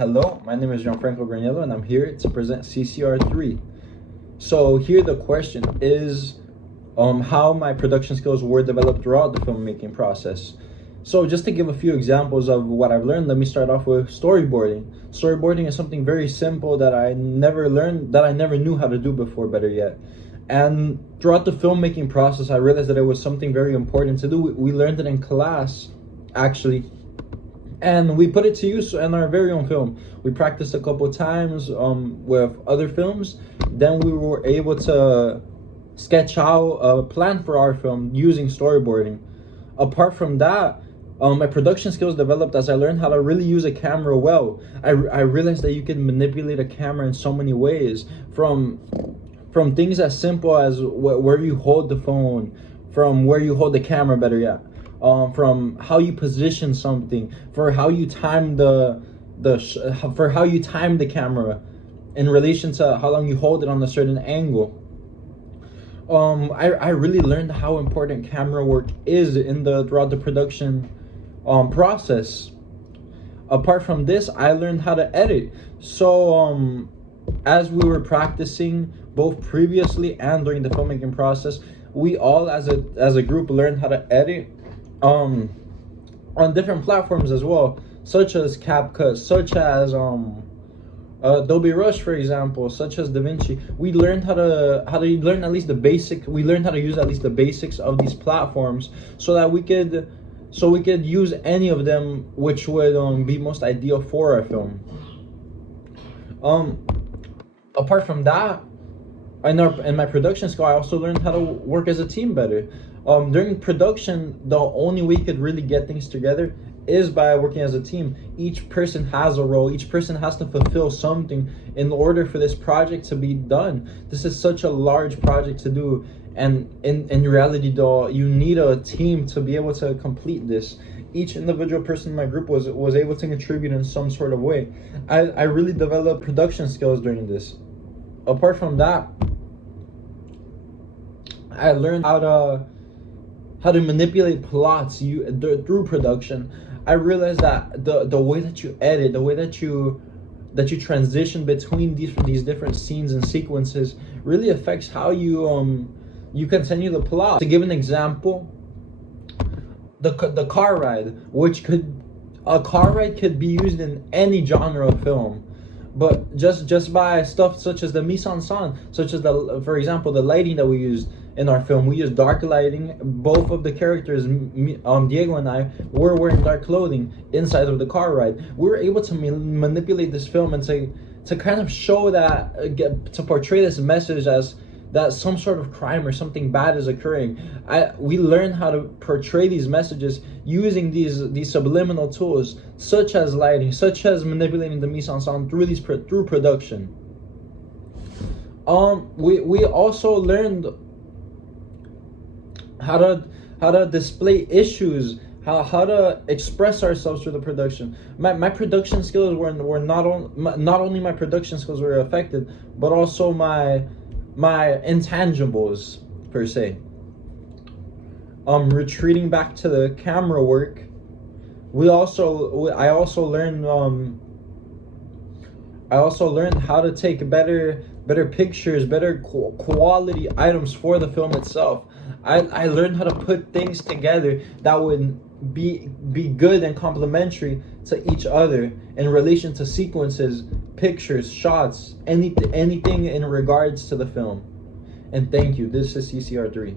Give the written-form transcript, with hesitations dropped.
Hello, my name is Gianfranco Graniello and I'm here to present CCR3. So here the question is how my production skills were developed throughout the filmmaking process. So just to give a few examples of what I've learned, let me start off with storyboarding. Storyboarding is something very simple that I never knew how to do before, better yet. And throughout the filmmaking process, I realized that it was something very important to do. We learned it in class, actually. And we put it to use in our very own film. We practiced a couple times with other films. Then we were able to sketch out a plan for our film using storyboarding. Apart from that, my production skills developed as I learned how to really use a camera well. I realized that you can manipulate a camera in so many ways, from things as simple as where you hold the phone, from where you hold the camera, better yet. From how you position something, for how you time the camera in relation to how long you hold it on a certain angle. I really learned how important camera work is throughout the production process. Apart from this, I learned how to edit. So as we were practicing both previously and during the filmmaking process, we all as a group learned how to edit on different platforms as well, such as CapCut, such as Adobe Rush, for example, such as DaVinci. We learned how to learn at least the basic. We learned how to use at least the basics of these platforms, so that we could use any of them, which would be most ideal for our film. Apart from that, in my production skill, I also learned how to work as a team better. During production, the only way you could really get things together is by working as a team. Each person has a role. Each person has to fulfill something in order for this project to be done. This is such a large project to do, and in reality, though, you need a team to be able to complete this. Each individual person in my group was able to contribute in some sort of way. I really developed production skills during this. Apart from that, I learned how to manipulate plots through production. I realized that the way that you edit, the way that you transition between these different scenes and sequences really affects how you continue the plot. To give an example, the car ride, a car ride could be used in any genre of film. But just by stuff such as the mise-en-scène, such as for example, the lighting that we used in our film. We used dark lighting. Both of the characters, Diego and I, were wearing dark clothing inside of the car ride. We were able to manipulate this film and to kind of show that, to portray this message as that some sort of crime or something bad is occurring. We learned how to portray these messages using these subliminal tools, such as lighting, such as manipulating the mise-en-scène through production. We also learned how to display issues, how to express ourselves through the production. My production skills were not only my production skills were affected, but also my intangibles per se. Retreating back to the camera work, I also learned how to take better pictures, better quality items for the film itself. I learned how to put things together that would be good and complementary to each other in relation to sequences, pictures, shots, anything in regards to the film. And thank you. This is CCR3.